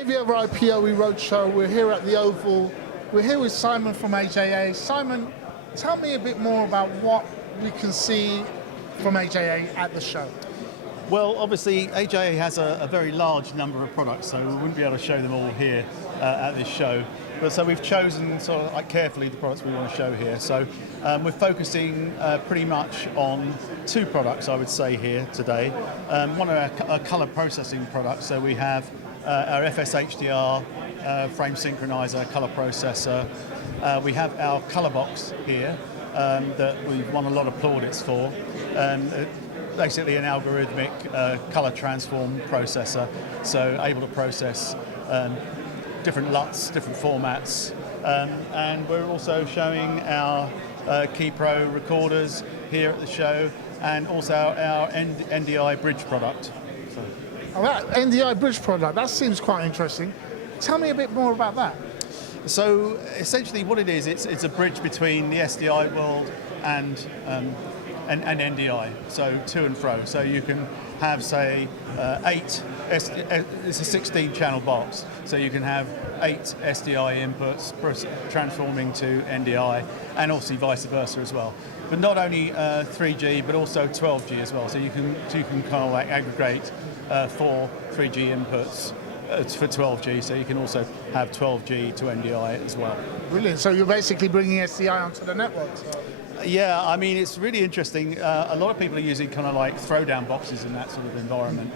AVoIPoE Roadshow. We're here at the Oval. We're here with Simon from AJA. Simon, tell me a bit more about what we can see from AJA at the show. Well, obviously, AJA has a very large number of products, so we wouldn't be able to show them all here at this show. But so we've chosen sort of like carefully the products we want to show here. So we're focusing pretty much on two products, I would say, here today. One of our color processing products. So we have our FS-HDR frame synchronizer, color processor. We have our Colorbox here that we've won a lot of plaudits for. Basically an algorithmic color transform processor, so able to process different LUTs, different formats, and we're also showing our KeyPro recorders here at the show, and also our NDI Bridge product. So. Oh, that NDI Bridge product, that seems quite interesting. Tell me a bit more about that. So essentially what it is, it's a bridge between the SDI world and NDI, so to and fro. So you can have, say, it's a 16 channel box, so you can have 8 SDI inputs transforming to NDI, and also vice versa as well. But not only 3G, but also 12G as well. So you can kind of like aggregate 4 3G inputs for 12G, so you can also have 12G to NDI as well. Brilliant. So you're basically bringing SDI onto the network. So. Yeah, I mean, it's really interesting. A lot of people are using kind of like throwdown boxes in that sort of environment.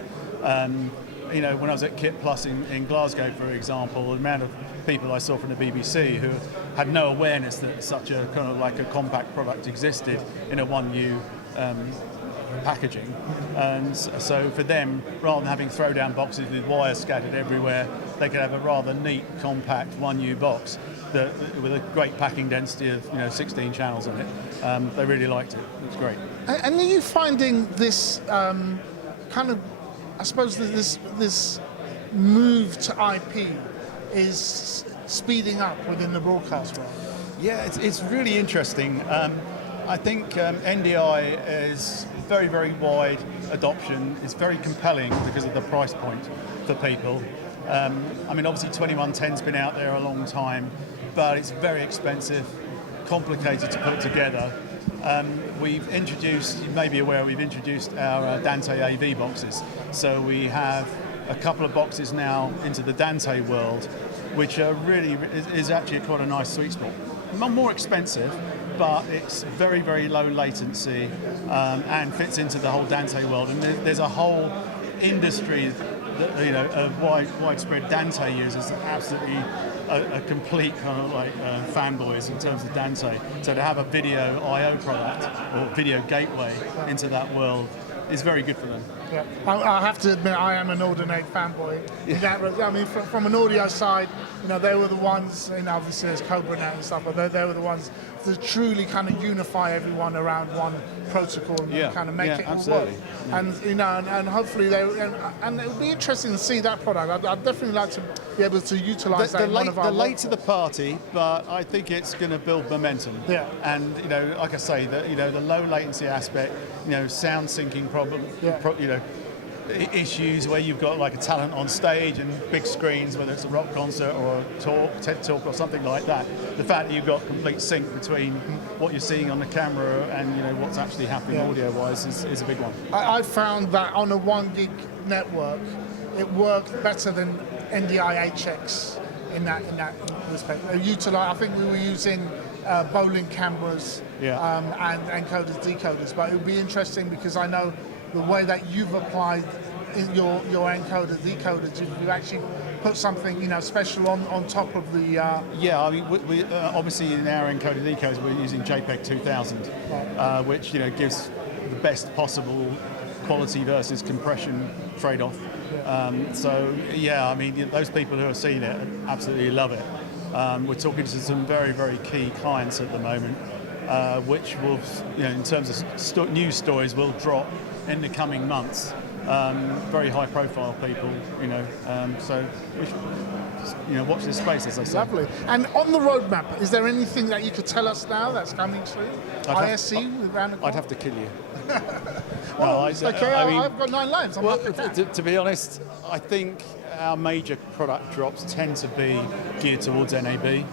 You know, when I was at KitPlus in Glasgow, for example, the amount of people I saw from the BBC who had no awareness that such a kind of like a compact product existed in a 1U packaging. And so for them, rather than having throwdown boxes with wires scattered everywhere, they could have a rather neat, compact 1U box with a great packing density of 16 channels on it. They really liked it. It was great. And are you finding this kind of, I suppose this move to IP is speeding up within the broadcast world? Yeah, it's really interesting. I think NDI is very, very wide adoption. It's very compelling because of the price point for people. I mean, obviously 2110's been out there a long time, but it's very expensive, complicated to put together. We've introduced, you may be aware, we've introduced our Dante AV boxes. So we have a couple of boxes now into the Dante world, which are really is actually quite a nice sweet spot. More expensive, but it's very, very low latency and fits into the whole Dante world. And there's a whole industry that, of widespread Dante users, absolutely a complete kind of like fanboys in terms of Dante. So to have a video I/O product or video gateway into that world is very good for them. Yeah, I have to admit I am an Audinate fanboy. Yeah. I mean, from an audio side, they were the ones. Obviously there's CobraNet and stuff, but they were the ones to truly kind of unify everyone around one protocol and kind of make it all work. Yeah. And hopefully and it would be interesting to see that product. I'd definitely like to be able to utilize that. They're late to the party, but I think it's going to build momentum. Yeah. And like I say, the low latency aspect, sound syncing problem, issues where you've got like a talent on stage and big screens, whether it's a rock concert or a TED talk or something like that. The fact that you've got complete sync between what you're seeing on the camera and what's actually happening audio-wise is a big one. I found that on a 1 gig network, it worked better than NDI HX in that respect. I think we were using bowling cameras and encoders, decoders, but it would be interesting because I know the way that you've applied in your encoder, decoders, you've actually put something special on top of the. Yeah, I mean, we obviously in our encoder decoders we're using JPEG 2000, which gives the best possible quality versus compression trade-off. Yeah. I mean, those people who have seen it absolutely love it. We're talking to some very, very key clients at the moment, which will, in terms of news stories, will drop in the coming months. Very high-profile people, so we should, watch this space, as I say. Lovely. And on the roadmap, is there anything that you could tell us now that's coming through? ISC around the corner? I'd have to kill you. Well, it's okay. I've got 9 lines. I'm Well, happy with that. to be honest, I think our major product drops tend to be geared towards NAB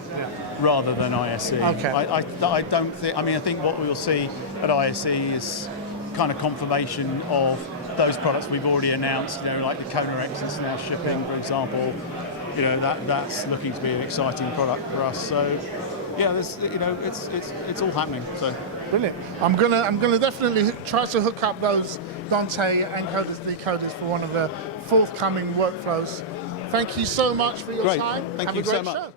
rather than ISE. Okay. I don't think. I mean, I think what we'll see at ISE is kind of confirmation of those products we've already announced. You know, like the Kona X is now shipping, for example. You know, that's looking to be an exciting product for us. So, yeah, there's, you know, it's all happening. So. Brilliant. I'm gonna definitely try to hook up those Dante encoders, decoders for one of the forthcoming workflows. Thank you so much for your Great. time. Thank Have you a great so much. show.